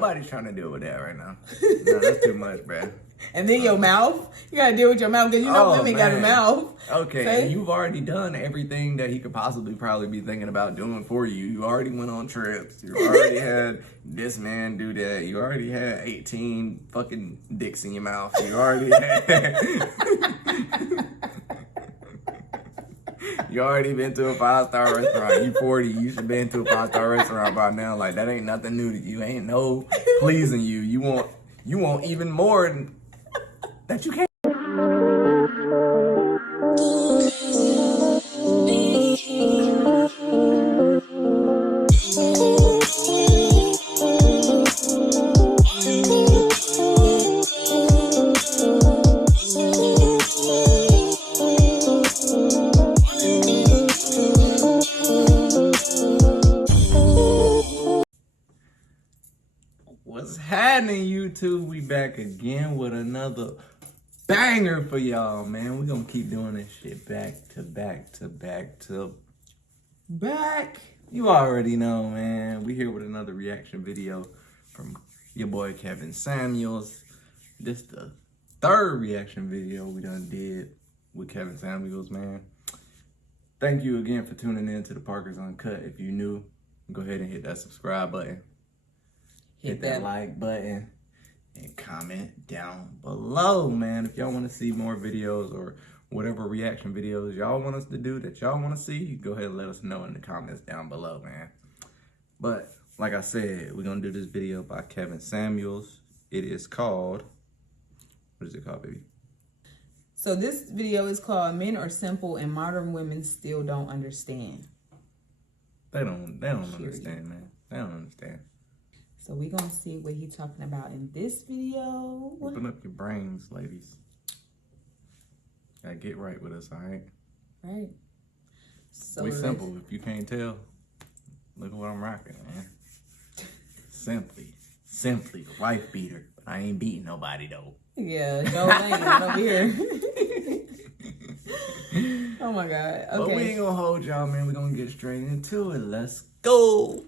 nobody's trying to deal with that right now. No, that's too much, bruh. And then your mouth. You gotta deal with your mouth because you know women got a mouth. Okay, and you've already done everything that he could possibly probably be thinking about doing for you. You already went on trips. You already had this man do that. You already had 18 fucking dicks in your mouth. You already had... You already been to a 5-star restaurant. You 40. You should have been to a 5-star restaurant by now. Like, that ain't nothing new to you. Ain't no pleasing you. You want even more than that you can't. What's happening, YouTube? We back again with another banger for y'all, man. We're gonna keep doing this shit back to back to back to back. You already know, man. We here with another reaction video from your boy Kevin Samuels. This the third reaction video we done did with Kevin Samuels, man. Thank you again for tuning in to the Parkers Uncut. If you're new, go ahead and hit that subscribe button. Hit that like button and comment down below, man. If y'all want to see more videos or whatever reaction videos y'all want us to do that y'all want to see, go ahead and let us know in the comments down below, man. But like I said, we're going to do this video by Kevin Samuels. It is called, what is it called, baby? So this video is called Men Are Simple and Modern Women Still Don't Understand. They don't understand, man. They don't understand. So we're going to see what he's talking about in this video. Open up your brains, ladies. Gotta get right with us, all right? Right. So we simple. If you can't tell, look at what I'm rocking, man. Simply, wife beater. I ain't beating nobody, though. Yeah, no lane over here. Oh, my God. Okay. But we ain't gonna hold y'all, man. We're gonna get straight into it. Let's go.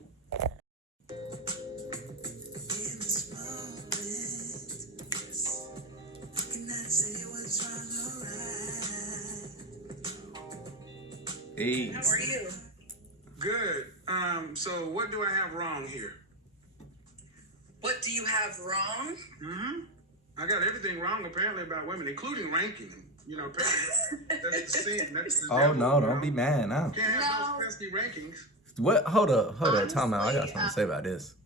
Hey. How are you? Good. So what do I have wrong here? What do you have wrong? I got everything wrong apparently about women, including ranking them. You know, apparently that's the sin. That's the devil, no, don't be mad now. Can't have those pesky rankings. What? Hold up, time out. I got something to say about this.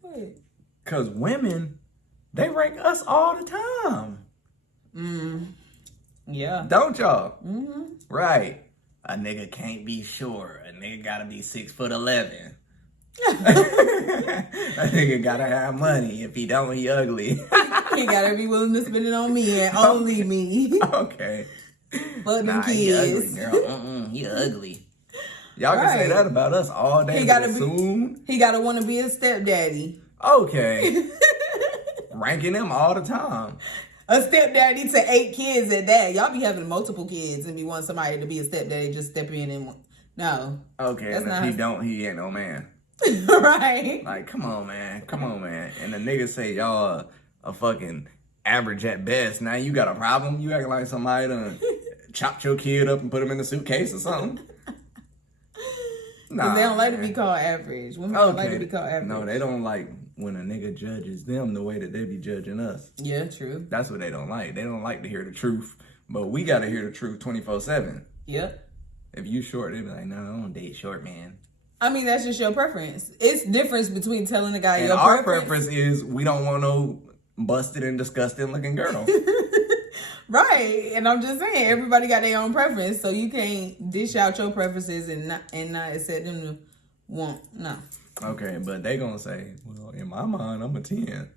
What? Cause women, they rank us all the time. Yeah. Don't y'all? Right. A nigga can't be short. A nigga gotta be 6'11". A nigga gotta have money. If he don't, he ugly. He gotta be willing to spend it on me and only me. Okay. But them kids. He ugly, girl. He ugly. Y'all can say that about us all day. He gotta want to be a stepdaddy. Okay. Ranking them all the time. A stepdaddy to 8 kids at that. Y'all be having multiple kids and be wanting somebody to be a stepdaddy, just step in and no. Okay, and if he ain't no man. Right. Like, come on, man. And the niggas say y'all a fucking average at best. Now you got a problem? You acting like somebody done chopped your kid up and put him in a suitcase or something? Nah, they don't like to be called average. Women don't like to be called average. No, they don't like when a nigga judges them the way that they be judging us. Yeah, true. That's what they don't like. They don't like to hear the truth. But we got to hear the truth 24/7. Yep. If you short, they be like, no, I don't date short, man. I mean, that's just your preference. It's difference between telling a guy and your our preference. is we don't want no busted and disgusting looking girl. Right. And I'm just saying, everybody got their own preference. So you can't dish out your preferences and not accept them to want. No. Okay, but they gonna say, well, in my mind, I'm a 10.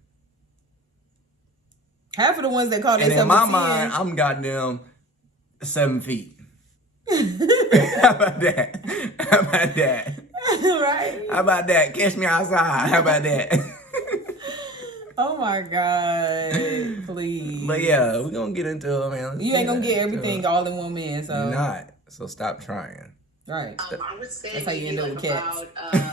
Half of the ones that call themselves in my mind, I'm goddamn 7 feet. How about that? Right? How about that? Catch me outside. How about that? Oh my God, please. But yeah, we're gonna get into it, man. You ain't gonna get everything all in one man, so. You're not. So stop trying. Right. I would say that's how you end up with cats. About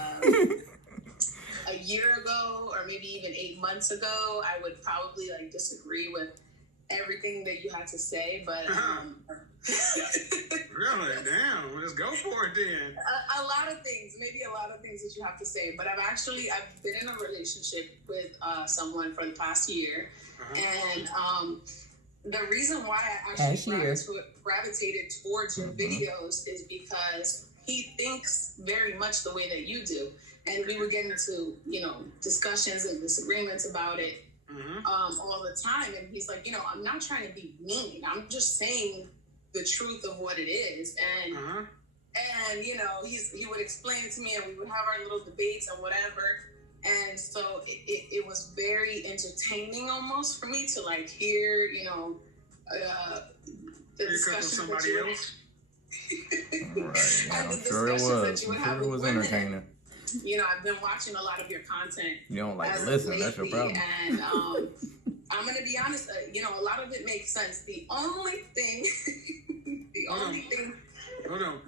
a year ago or maybe even 8 months ago, I would probably like disagree with everything that you had to say, but Really? Damn. Well, let's go for it then. a lot of things that you have to say. But I've been in a relationship with someone for the past year, and the reason why I actually gravitated towards your videos is because he thinks very much the way that you do, and we would get into discussions and disagreements about it. All the time, and he's like, I'm not trying to be mean. I'm just saying the truth of what it is, and he would explain it to me, and we would have our little debates and whatever. And so it was very entertaining almost for me to like hear, the discussion with somebody else. Right. Yeah, and the I'm sure it discussions was. that you would I'm have sure it with was women. entertaining. I've been watching a lot of your content. You don't like to listen. That's your problem. And I'm gonna be honest. A lot of it makes sense. The only thing, Hold on.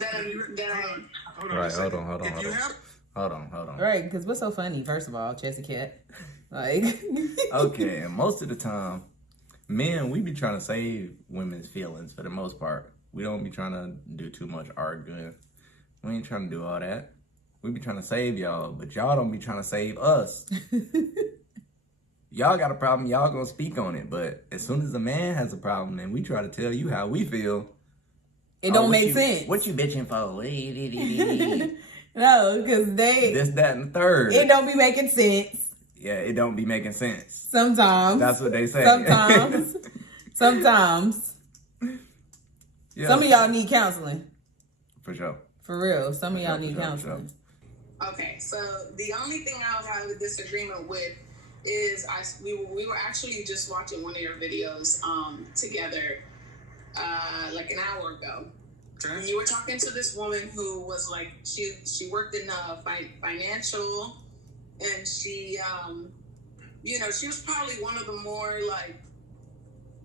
Hold on. Right, because what's so funny, first of all, Chessy Cat? Like, okay, and most of the time, men, we be trying to save women's feelings for the most part. We don't be trying to do too much arguing. We ain't trying to do all that. We be trying to save y'all, but y'all don't be trying to save us. Y'all got a problem, y'all gonna speak on it. But as soon as a man has a problem and we try to tell you how we feel, it don't make sense. What you bitching for? No, because this, that, and the third. It don't be making sense. Yeah, it don't be making sense. Sometimes. That's what they say. Sometimes. Yeah. Some of y'all need counseling. For sure. For real. Some of y'all need counseling. Okay, so the only thing I would have a disagreement with is we were actually just watching one of your videos together like an hour ago. Okay. You were talking to this woman who was like she worked in financial, and she she was probably one of the more like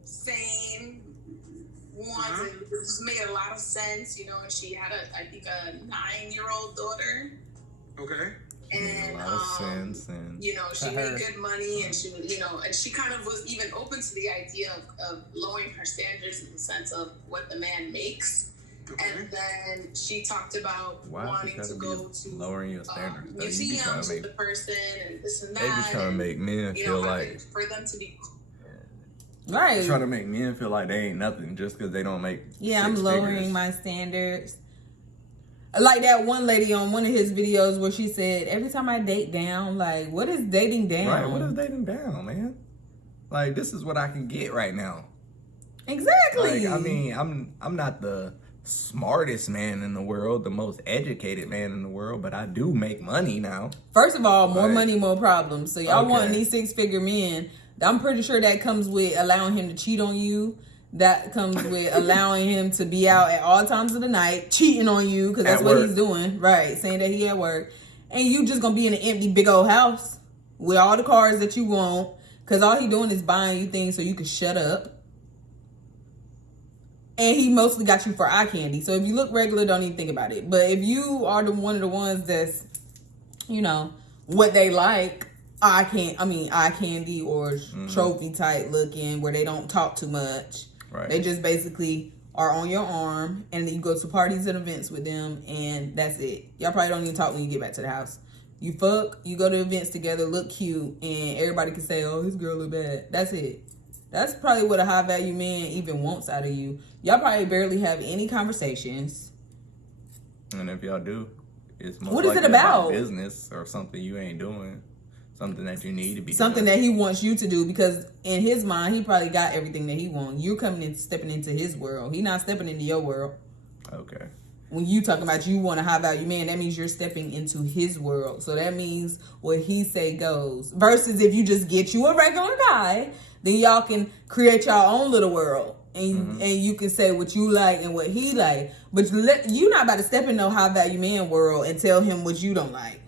sane ones, and it just made a lot of sense, and she had I think a 9-year-old daughter. Okay. And a lot of sense, and she made good money, and she and she kind of was even open to the idea of lowering her standards in the sense of what the man makes. Okay. And then she talked about wanting to go to lowering your standards. Museums with the person and this and that. They be trying to make men feel like for them to be right. Trying to make men feel like they ain't nothing just because they don't make. Yeah, I'm lowering my standards. Like that one lady on one of his videos where she said, every time I date down, like, what is dating down? Right, what is dating down, man? Like, this is what I can get right now. Exactly. Like, I mean, I'm not the smartest man in the world, the most educated man in the world, but I do make money now. First of all, more money, more problems. So y'all want these 6-figure men. I'm pretty sure that comes with allowing him to cheat on you. That comes with allowing him to be out at all times of the night, cheating on you, because that's what he's doing. Right, saying that he at work. And you just going to be in an empty big old house with all the cars that you want, because all he doing is buying you things so you can shut up. And he mostly got you for eye candy. So if you look regular, don't even think about it. But if you are one of the ones that's, what they like, eye candy or trophy type looking, where they don't talk too much. Right. They just basically are on your arm, and then you go to parties and events with them, and that's it. Y'all probably don't even talk when you get back to the house. You fuck, you go to events together, look cute, and everybody can say, oh, his girl look bad. That's it. That's probably what a high value man even wants out of you. Y'all probably barely have any conversations. And if y'all do, it's most what is it about? Business or something you ain't doing. Something that you need to be something doing. That he wants you to do, because in his mind, he probably got everything that he wants. You're coming in, stepping into his world. He not stepping into your world. Okay. When you talking about you want a high value man, that means you're stepping into his world. So that means what he say goes. Versus if you just get you a regular guy, then y'all can create your own little world. And you can say what you like and what he like. But you're not about to step in no high value man world and tell him what you don't like.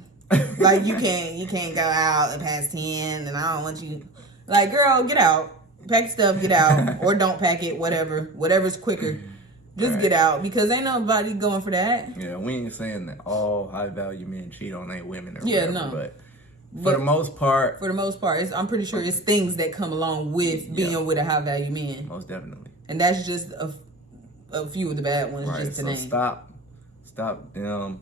Like you can't go out and past 10, and I don't want you. Like, girl, get out, pack stuff, get out, or don't pack it, whatever's quicker. Just get out, because ain't nobody going for that. Yeah, we ain't saying that all high value men cheat on their women or whatever, but For the most part, I'm pretty sure it's things that come along with being with a high value man. Most definitely. And that's just a few of the bad ones, right, just to so name. Stop them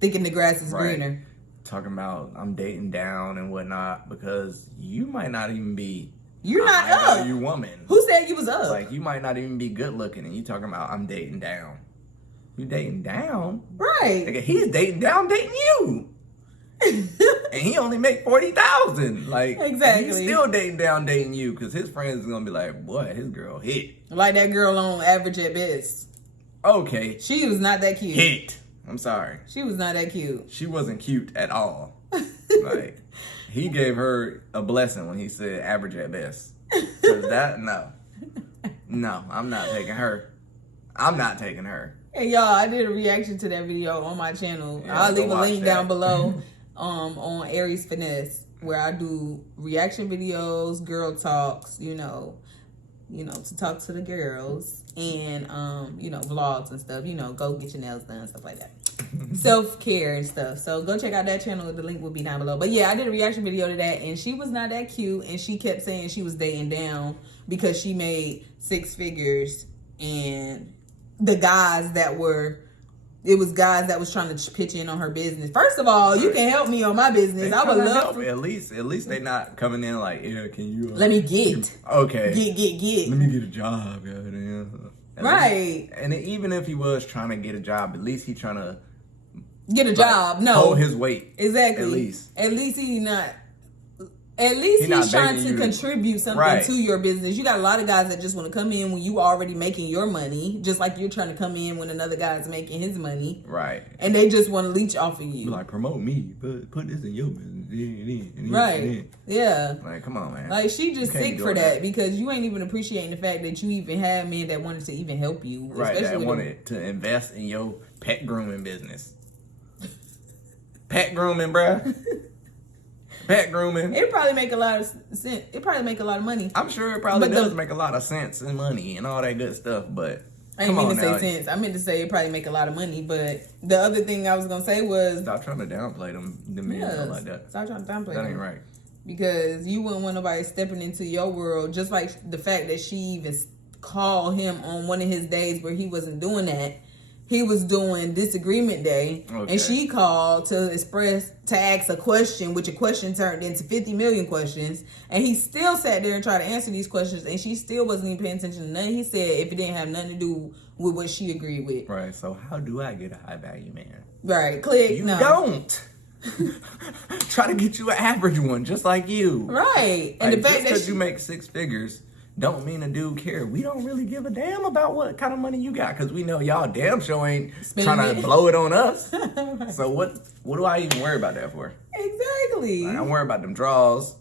thinking the grass is greener. Talking about I'm dating down and whatnot, because you might not even be. You're not up. You woman. Who said you was up? Like, you might not even be good looking, and you talking about I'm dating down. You dating down? Right. Like, he's dating down, dating you. And he only make 40,000. Like, exactly. He's still dating down, dating you, because his friends is gonna be like, boy, his girl hit. Like that girl on Average at Best. Okay. She was not that cute. Hit. I'm sorry. She was not that cute. She wasn't cute at all. Like, he gave her a blessing when he said average at best. Cause that, no, I'm not taking her. Hey y'all, I did a reaction to that video on my channel. Yeah, I'll leave a link that down below on Ariesfinesse, where I do reaction videos, girl talks, you know, to talk to the girls, and vlogs and stuff, go get your nails done, stuff like that. Self-care and stuff. So go check out that channel. The link will be down below. But yeah, I did a reaction video to that, and she was not that cute, and she kept saying she was dating down because she made 6 figures, and the guys that were guys that was trying to pitch in on her business. First of all, you can help me on my business. I would love to. At least they not coming in like, yeah, can you let me get okay. Get. Let me get a job, goddamn. Right. And even if he was trying to get a job, at least he trying to get a job. No. Hold his weight. Exactly. At least he's trying to contribute something to your business. You got a lot of guys that just want to come in when you already making your money, just like you're trying to come in when another guy's making his money. Right. And they just want to leech off of you. Like, promote me, but put this in your business. Right. Yeah. Like, come on, man. Like, she just sick for that because you ain't even appreciating the fact that you even had men that wanted to even help you. Right, that wanted to invest in your pet grooming business. Pet grooming, bruh. Pet grooming. It probably make a lot of sense. It probably make a lot of money. I'm sure it probably does make a lot of sense and money and all that good stuff, but I didn't mean to say sense. I meant to say it probably make a lot of money, but the other thing I was gonna say was stop trying to downplay the men like that. Stop trying to downplay them. That ain't right. Because you wouldn't want nobody stepping into your world, just like the fact that she even called him on one of his days where he wasn't doing that. He was doing disagreement day, and she called to ask a question, which a question turned into 50 million questions, and he still sat there and tried to answer these questions, and she still wasn't even paying attention to nothing he said if it didn't have nothing to do with what she agreed with. Right, so how do I get a high value man? Right, click. You don't. Try to get you an average one, just like you. Right, and like, the fact that you make 6 figures don't mean a dude care. We don't really give a damn about what kind of money you got, because we know y'all damn sure ain't trying to blow it on us. Right. So what do I even worry about that for? Exactly. Like, I don't worry about them draws.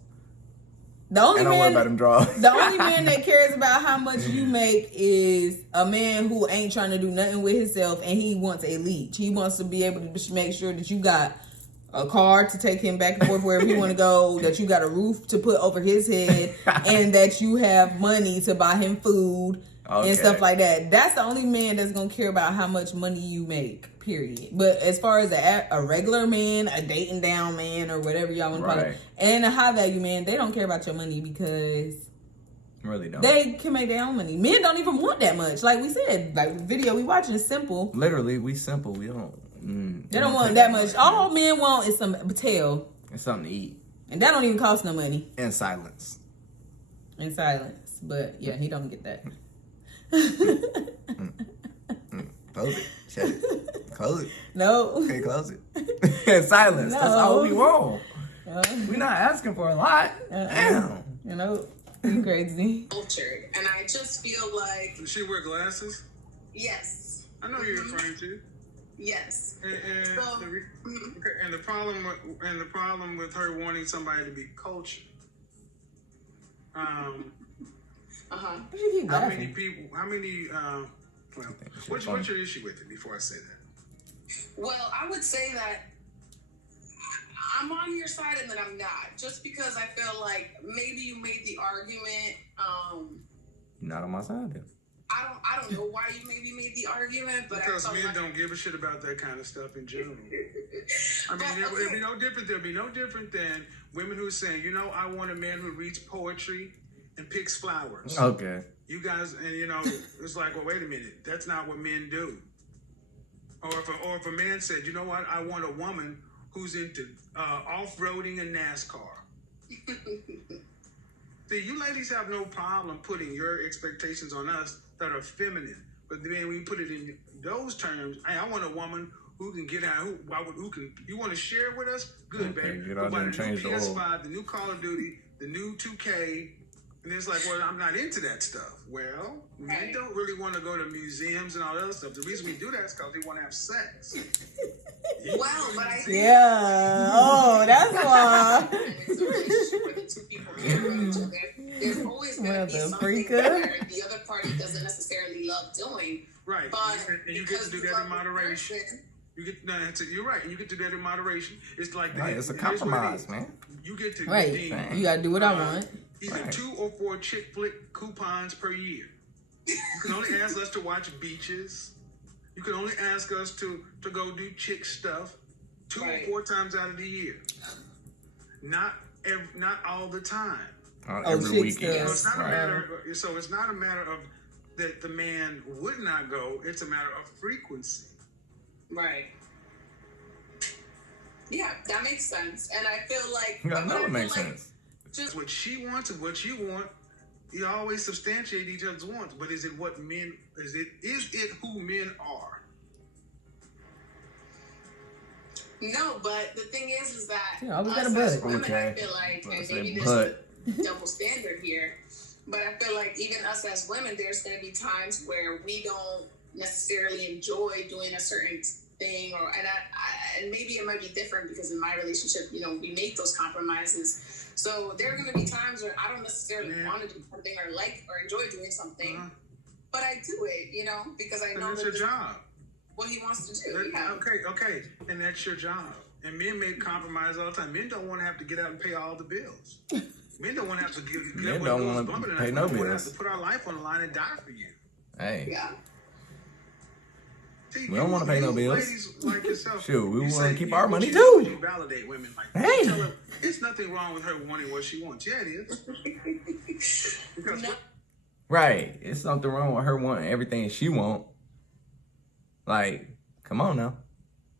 The only man that cares about how much you make is a man who ain't trying to do nothing with himself, and he wants a leech. He wants to be able to make sure that you got a car to take him back and forth wherever he want to go, that you got a roof to put over his head, and that you have money to buy him food and stuff like that. That's the only man that's going to care about how much money you make, period. But as far as a regular man, a dating down man, or whatever y'all want to call it, and a high value man, they don't care about your money because really don't. They can make their own money. Men don't even want that much. Like we said, like the video we watching is simple. Literally, we simple. We don't. They don't want that much. All men want is some tail. And something to eat. And that don't even cost no money. And silence. But yeah, he don't get that. Close it. Shut it. Close it. No. Okay, close it. And silence. No. That's all we want. We're not asking for a lot. Damn. You know, you crazy. Cultured. And I just feel like... Does she wear glasses? Yes. I know you're referring to. Yes. And the problem with her wanting somebody to be cultured. How many people? What's your issue with it? Before I say that. Well, I would say that I'm on your side and then I'm not, just because I feel like maybe you made the argument. You're not on my side then. I don't know why you maybe made the argument, but because men don't give a shit about that kind of stuff in general. I mean, it'll be no different. There'll be no different than women who are saying, you know, I want a man who reads poetry and picks flowers. Okay. You guys, and you know, it's like, well, wait a minute, that's not what men do. Or if a man said, you know what, I want a woman who's into off-roading and NASCAR. See, you ladies have no problem putting your expectations on us that are feminine, but then when you put it in those terms, hey, I want a woman who can get out, who can, you want to share with us? Good, Okay, baby. get out there and the new change the oil. PS5, the new Call of Duty, the new 2K, and it's like, well, I'm not into that stuff. Well, men don't really want to go to museums and all that other stuff. The reason we do that is because they want to have sex. Well, but I think Oh, that's why. it's a relationship where the two people care about each other. There's always going to be something that the other party doesn't necessarily love doing. Right. But And you get to do that in moderation. You're right, and you get to do that in moderation. It's like It's a compromise, man. You get to Right. redeem You gotta do what I want. either 2 or 4 chick flick coupons per year. You can only ask us to watch beaches. You can only ask us to go do chick stuff 2 or 4 times out of the year. Not all the time. Every weekend. So it's not a matter. So it's not a matter of that the man would not go. It's a matter of frequency. Right. Yeah, that makes sense. And I feel like I know it makes sense. Just What she wants and what you want, you always substantiate each other's wants. But is it what men? Is it who men are? no, but the thing is that Yeah, we got a us as butt. women, Okay. I feel like, Well, I and said maybe butt. there's a double standard here, but I feel like even us as women, there's going to be times where we don't necessarily enjoy doing a certain thing, and maybe it might be different because in my relationship, you know, we make those compromises. So there are going to be times where I don't necessarily want to do something or like or enjoy doing something, but I do it, you know, because I know That's that your job. what he wants to do. Yeah. Okay, and that's your job. And men make compromise all the time. Men don't want to have to get out and pay all the bills. Men don't want to have to get Men when don't it goes wanna bumping pay enough. no Men want to bills. have to put our life on the line and die for you. Hey. Yeah. See, We don't wanna pay no bills. Ladies like yourself, Shoot, we you wanna say keep you- our what money you too. do is you validate women like Hey. that. Tell her, it's nothing wrong with her wanting what she wants. Yeah, it is. Because No. Right. It's something wrong with her wanting everything she want. Like, come on now.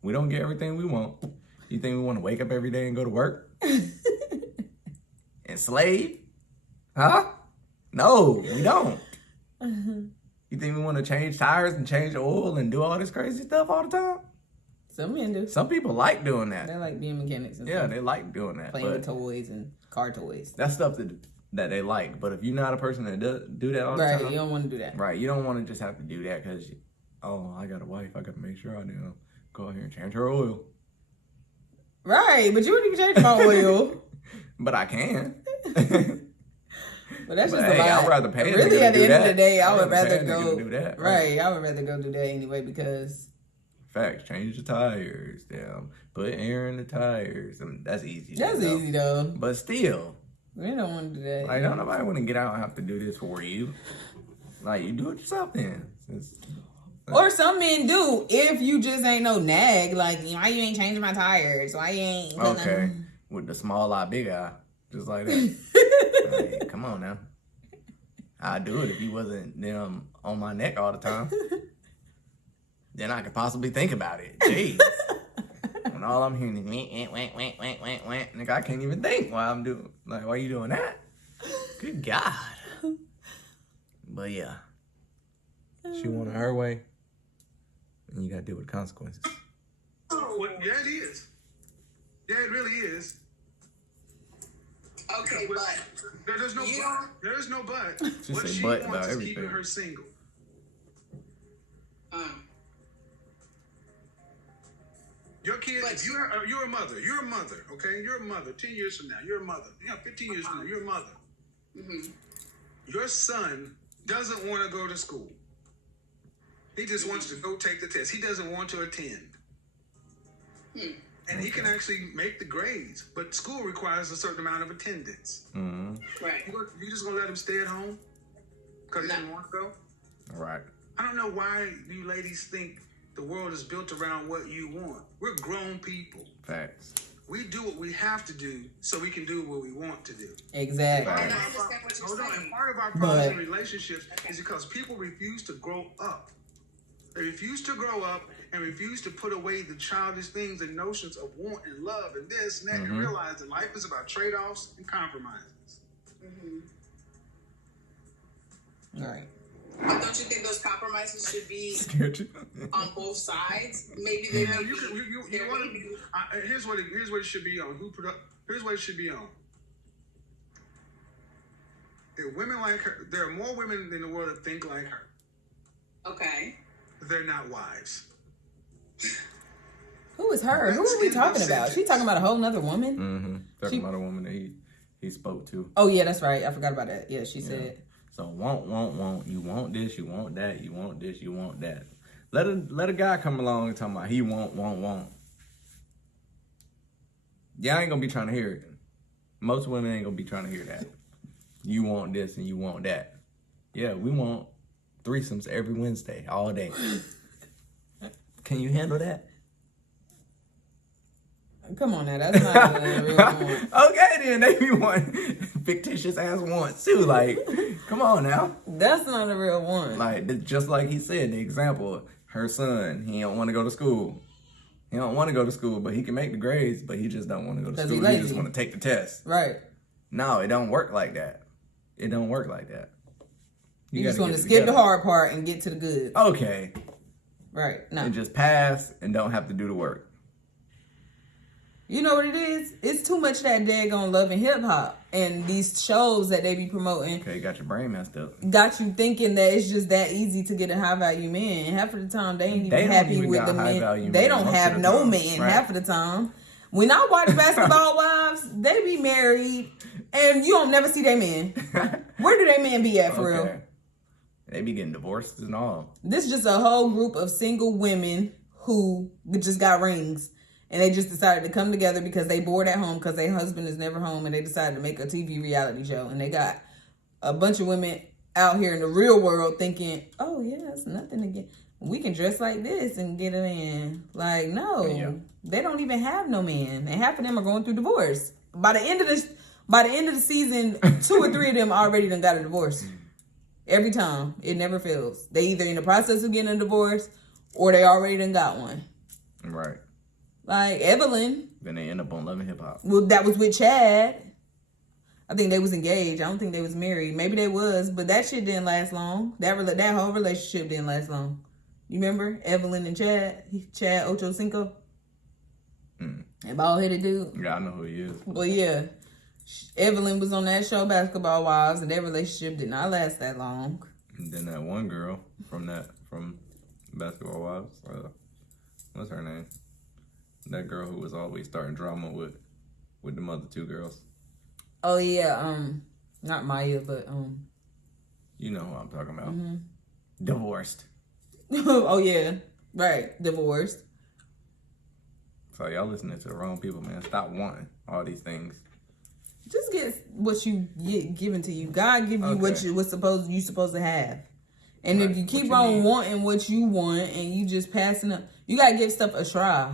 We don't get everything we want. You think we want to wake up every day and go to work? And slave? Huh? No, we don't. You think we want to change tires and change oil and do all this crazy stuff all the time? Some men do. Some people like doing that. They like being mechanics and Yeah, stuff. they like doing that. Playing with But toys and car toys. that's stuff that they like. But if you're not a person that do that all the Right, time, you don't want to do that. right, you don't want to just have to do that because, oh, I got a wife. I got to make sure I go out here and change her oil. Right, but you wouldn't even change my oil. But I can. But that's But just hey, a lot. I'd rather pay a Really, nigga at to the do end of that. the day, I I'd would rather pay rather a nigga go. to do that, Right, I would rather go do that anyway because Facts. Change the tires. Damn. Put air in the tires. I mean, that's easy. that's though. easy though. But still, We don't want to do that. like, don't nobody want to get out and have to do this for you. Like, you do it yourself then. Or some men do if you just ain't no nag. Like, why you ain't changing my tires? Why you ain't? Okay. With the small eye, big eye. Just like that. Like, come on now. I'd do it if you wasn't on my neck all the time. Then I could possibly think about it. Jeez. When all I'm hearing is went. Nigga, I can't even think why I'm doing, like, why you doing that? Good God. But yeah. She wanted her way. And you gotta deal with the consequences. yeah, it is. Yeah, it really is. Okay, but There's no You but. There's no but. She What said she but wants about is everything. keeping her single. Your kid, But- if you're a mother. You're a mother, okay? You're a mother. 10 years from now, you're a mother. 15 years from now, you're a mother. mhm. Your son doesn't want to go to school. He just wants to go take the test. He doesn't want to attend. And he can actually make the grades, but school requires a certain amount of attendance. Mm-hmm. Right. You just gonna let him stay at home because he No. doesn't want to go? Right. I don't know why you ladies think the world is built around what you want. We're grown people. Facts. We do what we have to do so we can do what we want to do. Exactly. I understand what you're saying. And part of our problems in relationships is because people refuse to grow up. They refuse to grow up and refuse to put away the childish things and notions of want and love and this and that and realize that life is about trade-offs and compromises. All right. But don't you think those compromises should be on both sides? Maybe they may be. Here's what it should be on. Here's what it should be on. If women like her, there are more women in the world that think like her. Okay. They're not wives. Who is her? Who are we talking about? She talking about a whole nother woman? Talking about a woman that he spoke to. Oh, yeah, that's right. I forgot about that. Yeah, she said. So want. You want this, you want that, you want this, you want that. Let a guy come along and talk about he want. Y'all ain't gonna be trying to hear it. Most women ain't gonna be trying to hear that. You want this and you want that. Yeah, we want threesomes every Wednesday, all day. Can you handle that? Come on now, that's not a real one. Okay, then they be wanting fictitious ass wants too. Like, come on now. That's not a real one. Like, just like he said, the example, her son, he don't want to go to school. He don't want to go to school, but he can make the grades, but he just don't want to go to school. He just want to take the test. Right. No, it don't work like that. It don't work like that. You just want to skip the hard part and get to the good. Okay. Right. No. And just pass and don't have to do the work. You know what it is? It's too much that daggone love and hip hop and these shows that they be promoting. Okay, got your brain messed up. Got you thinking that it's just that easy to get a high value man. And half of the time, they ain't even happy with the men. They don't have no man half of the time. When I watch Basketball Wives, they be married and you don't never see their man. Where do their men be at for real? They be getting divorced and all. This is just a whole group of single women who just got rings. And they just decided to come together because they bored at home because their husband is never home. And they decided to make a TV reality show. And they got a bunch of women out here in the real world thinking, oh, yeah, it's nothing to get. We can dress like this and get a man. Like, no, they don't even have no man. And half of them are going through divorce. By the end of the season, 2 or 3 of them already done got a divorce. Every time. It never fails. They either in the process of getting a divorce or they already done got one. Right. Like Evelyn. Then they end up on Love and Hip Hop. Well, that was with Chad. I think they was engaged. I don't think they was married. Maybe they was, but that shit didn't last long. That whole relationship didn't last long. You remember Evelyn and Chad? Chad Ocho Cinco? That bald-headed dude? Yeah, I know who he is. Well, yeah. Evelyn was on that show, Basketball Wives, and their relationship did not last that long. And then that one girl from Basketball Wives, what's her name? That girl who was always starting drama with the other 2 girls. Oh yeah, not Maya, but you know who I'm talking about. Divorced. Oh yeah, right, divorced. So y'all listening to the wrong people, man. Stop wanting all these things. Just get what you get given to you. God give you what you supposed to have. And if you keep on wanting what you want and you just passing up, you gotta give stuff a try.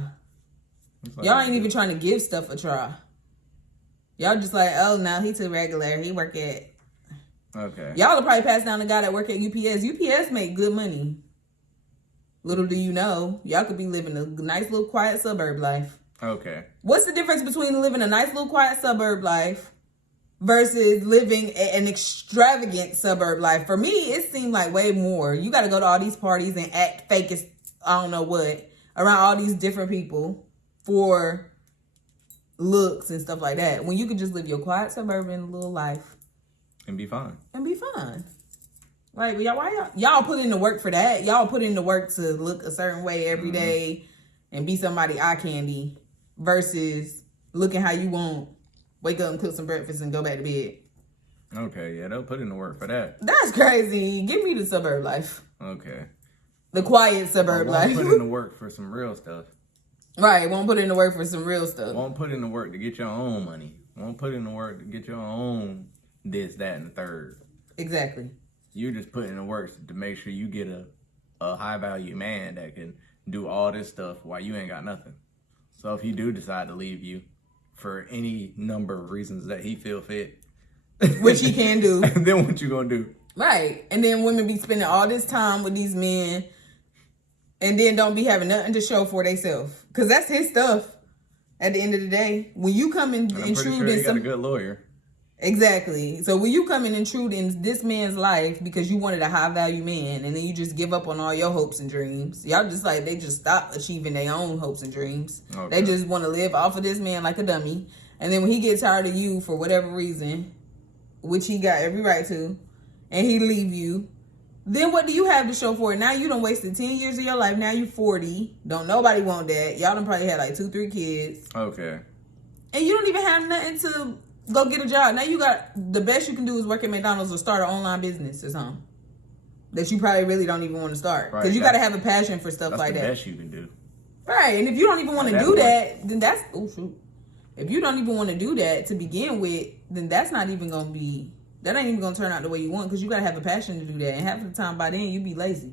Y'all ain't even trying to give stuff a try. Y'all just like, oh, no, he too regular. He work at... Okay. Y'all will probably pass down the guy that work at UPS. UPS make good money. Little do you know, y'all could be living a nice little quiet suburb life. Okay. What's the difference between living a nice little quiet suburb life versus living an extravagant suburb life? For me, it seemed like way more. You got to go to all these parties and act fake as I don't know what around all these different people for looks and stuff like that, when you could just live your quiet suburban little life and be fine. Like, y'all put in the work for that? Y'all put in the work to look a certain way every day and be somebody eye candy versus looking how you want, wake up and cook some breakfast and go back to bed. Okay, yeah, they'll put in the work for that. That's crazy. Give me the suburb life. Okay. The quiet suburb life. Put in the work for some real stuff. Right, won't put in the work for some real stuff. Won't put in the work to get your own money. Won't put in the work to get your own this, that, and the third. Exactly. You just put in the work to make sure you get a high value man that can do all this stuff while you ain't got nothing. So if he do decide to leave you for any number of reasons that he feel fit, which he can do, then what you gonna do? Right. And then women be spending all this time with these men and then don't be having nothing to show for themselves. Because that's his stuff at the end of the day. When you come and intrude sure in he got a good lawyer. Exactly. So when you come and intrude in this man's life because you wanted a high value man and then you just give up on all your hopes and dreams. Y'all just like, they just stop achieving their own hopes and dreams. Okay. They just want to live off of this man like a dummy. And then when he gets tired of you for whatever reason, which he got every right to, and he leave you, then what do you have to show for it? Now you done wasted 10 years of your life. Now you 40. Don't nobody want that. Y'all done probably had like 2-3 kids. Okay. And you don't even have nothing to go get a job. Now you got, the best you can do is work at McDonald's or start an online business or something that you probably really don't even want to start. Because right. You got to have a passion for stuff like that. That's the best you can do. Right. And if you don't even want to do that, then that's, oh shoot. If you don't even want to do that to begin with, then that's not even going to be, that ain't even going to turn out the way you want because you got to have a passion to do that. And half of the time by then, you be lazy.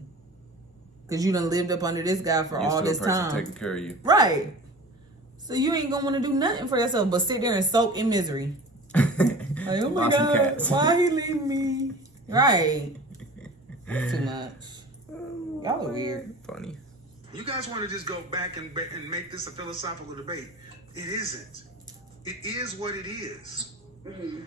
Because you done lived up under this guy for all this time. Taking care of you. Right. So you ain't going to want to do nothing for yourself but sit there and soak in misery. Like, oh my God, why he leave me? Right. Too much. Y'all are weird. Funny. You guys want to just go back and make this a philosophical debate. It isn't. It is what it is. Mm-hmm.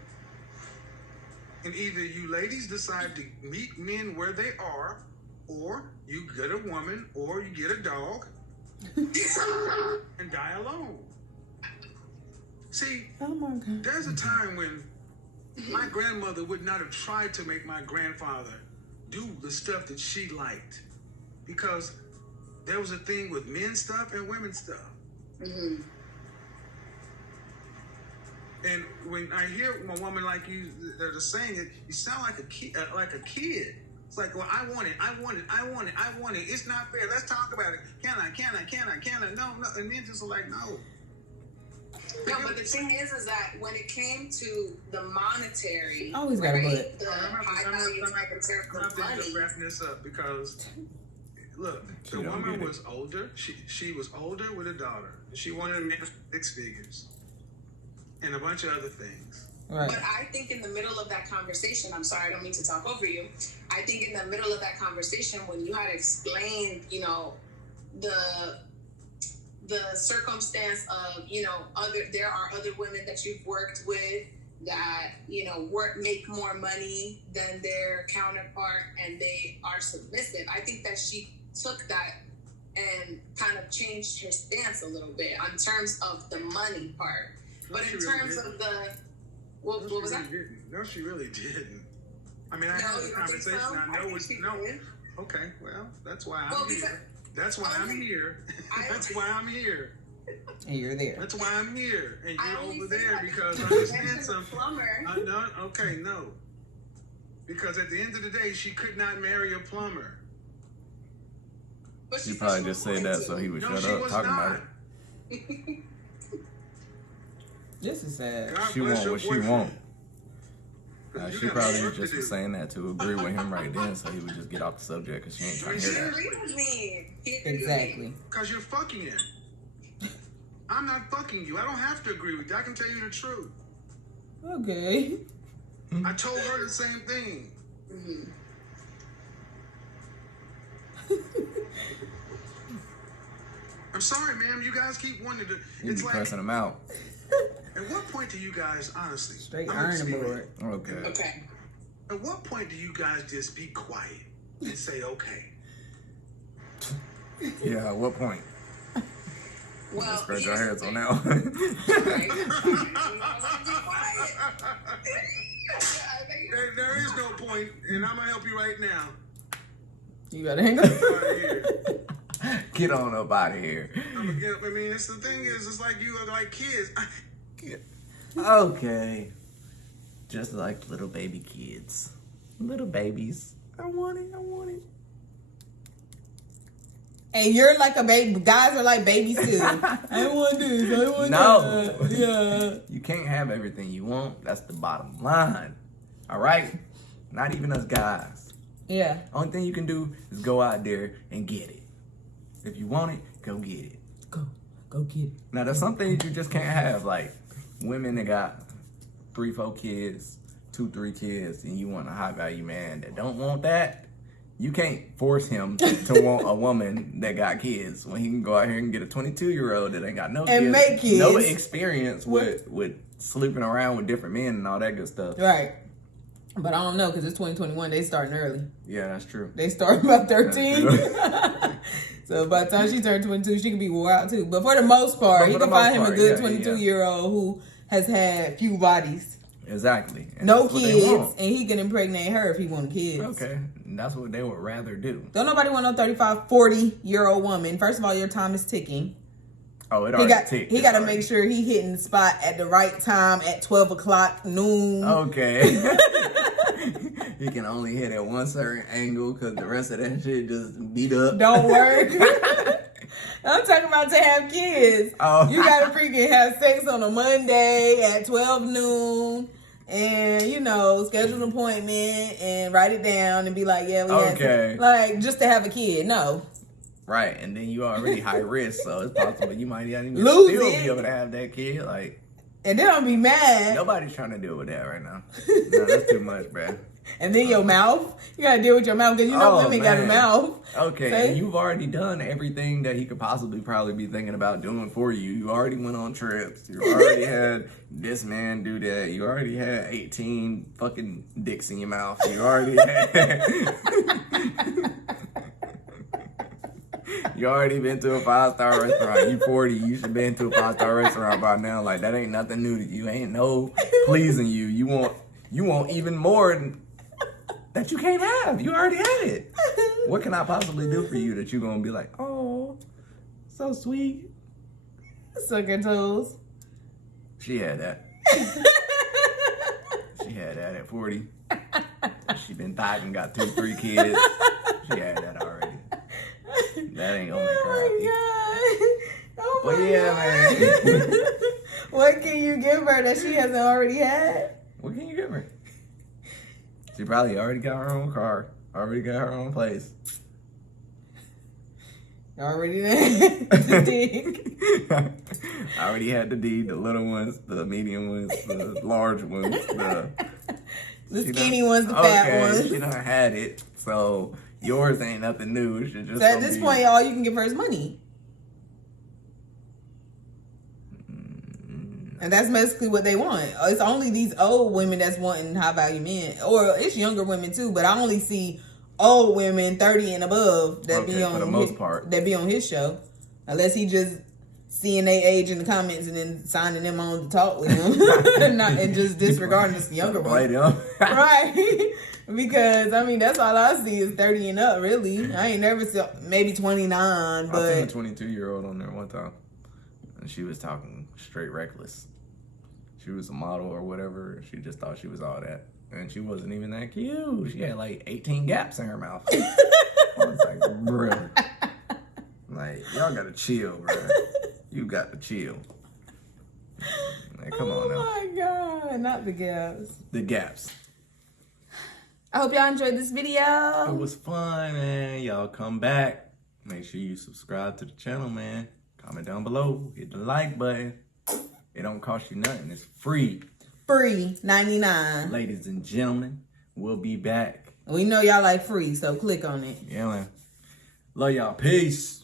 And either you ladies decide to meet men where they are, or you get a woman, or you get a dog, and die alone. See, oh my God. There's a time when my grandmother would not have tried to make my grandfather do the stuff that she liked, because there was a thing with men's stuff and women's stuff. Mm-hmm. And when I hear a woman like you that are saying it, you sound like a kid. It's like, well, I want it. It's not fair. Let's talk about it. Can I? No. And men just are like, no. No, but the thing is that when it came to the monetary, always got right, the high value type of money. I'm wrapping this up because, look, the woman was older. She was older with a daughter. She wanted to make 6 figures. And a bunch of other things. Right. But I think in the middle of that conversation, I'm sorry, I don't mean to talk over you. I think in the middle of that conversation, when you had explained, you know, the circumstance of, you know, there are other women that you've worked with that, you know, make more money than their counterpart and they are submissive. I think that she took that and kind of changed her stance a little bit in terms of the money part. But in terms of the, what was that? No, she really didn't. I mean, I had a conversation. So? I know it's no. Okay, well, that's why I'm here. That's why I'm here. That's why I'm here. And you're there. That's why I'm here. And you're over there because I understand something. Plumber. No. Because at the end of the day, she could not marry a plumber. But she probably just said that so he would shut up talking about it. This is sad. She won't what she won't. She probably just was saying that to agree with him right then, so he would just get off the subject because she ain't trying to hear that. He agreed with me. Exactly. Because you're fucking him. I'm not fucking you. I don't have to agree with you. I can tell you the truth. Okay. I told her the same thing. Mm-hmm. I'm sorry, ma'am. You guys keep wanting to. It's like pressing them out. At what point do you guys, honestly, straight iron board? Okay. At what point do you guys just be quiet and say okay? Yeah. At what point? Well, spread your hands on now. There is no point, and I'm gonna help you right now. You gotta hang up. Get on up out of here. I mean, it's the thing is, it's like you are like kids. Okay. Just like little baby kids. Little babies. I want it. And you're like a baby. Guys are like babies too. I want this. I want that. Yeah. You can't have everything you want. That's the bottom line. All right? Not even us guys. Yeah. Only thing you can do is go out there and get it. If you want it, go get it. Go get it. Now, there's some things you just can't have, like women that got 3-4 kids, 2-3 kids, and you want a high value man that don't want that. You can't force him to want a woman that got kids when he can go out here and get a 22-year-old that ain't got no and kids, make kids, no experience with sleeping around with different men and all that good stuff. Right. But I don't know, because it's 2021. They starting early. Yeah, that's true. They start about 13. So by the time she turned 22, she can be wore out too. But for the most part, he can find him a good 22-year-old who has had few bodies. Exactly. And no kids, and he can impregnate her if he want kids. Okay. And that's what they would rather do. Don't nobody want no 35, 40-year-old woman. First of all, your time is ticking. Oh, it already ticked. He got to make sure he hitting the spot at the right time at 12 o'clock noon. Okay. He can only hit at one certain angle because the rest of that shit just beat up. Don't work. I'm talking about to have kids. Oh. You got to freaking have sex on a Monday at 12 noon and, schedule an appointment and write it down and be like, yeah, we had sex. Like, just to have a kid. No. Right, and then you already high risk, so it's possible you might not even Lose still it. be able to have that kid. Like, and then I'll be mad. Nobody's trying to deal with that right now. No, that's too much, bruh. And then your mouth. You got to deal with your mouth because women got a mouth. Okay, and you've already done everything that he could possibly probably be thinking about doing for you. You already went on trips. You already had this man do that. You already had 18 fucking dicks in your mouth. You already had... You already been to a 5-star restaurant. You 40. You should been to a 5-star restaurant by now. Like, that ain't nothing new to you. Ain't no pleasing you. You want even more that you can't have. You already had it. What can I possibly do for you that you're gonna be like, oh, so sweet? Suck her toes. She had that. She had that at 40. She been thought and got 2-3 kids. She had that already. That ain't gonna make her happy. Oh my God. But yeah, man. What can you give her that she hasn't already had? What can you give her? She probably already got her own car. Already got her own place. Already had the dick. I already had the D, the little ones, the medium ones, the large ones, the skinny ones, the fat ones. She done had it, so yours ain't nothing new. It should just so at this point, all you can give her is money. And that's basically what they want. It's only these old women that's wanting high value men. Or it's younger women too, but I only see old women 30 and above that be on for the most part. That be on his show. Unless he just seeing their age in the comments and then signing them on to talk with him. and just disregarding the younger ones. Right. Because that's all I see is 30 and up, really. I ain't never seen maybe 29, but I seen a 22-year-old on there one time. And she was talking straight reckless. She was a model or whatever. She just thought she was all that. And she wasn't even that cute. She had like 18 gaps in her mouth. I was like, bruh. Like, y'all gotta chill, bruh. You got to chill. Like, come on now. Oh my God. Not the gaps. The gaps. I hope y'all enjoyed this video. It was fun, man. Y'all come back. Make sure you subscribe to the channel, man. Comment down below. Hit the like button. It don't cost you nothing. It's free. Free 99. Ladies and gentlemen, we'll be back. We know y'all like free, so click on it. Yeah, man. Love y'all. Peace.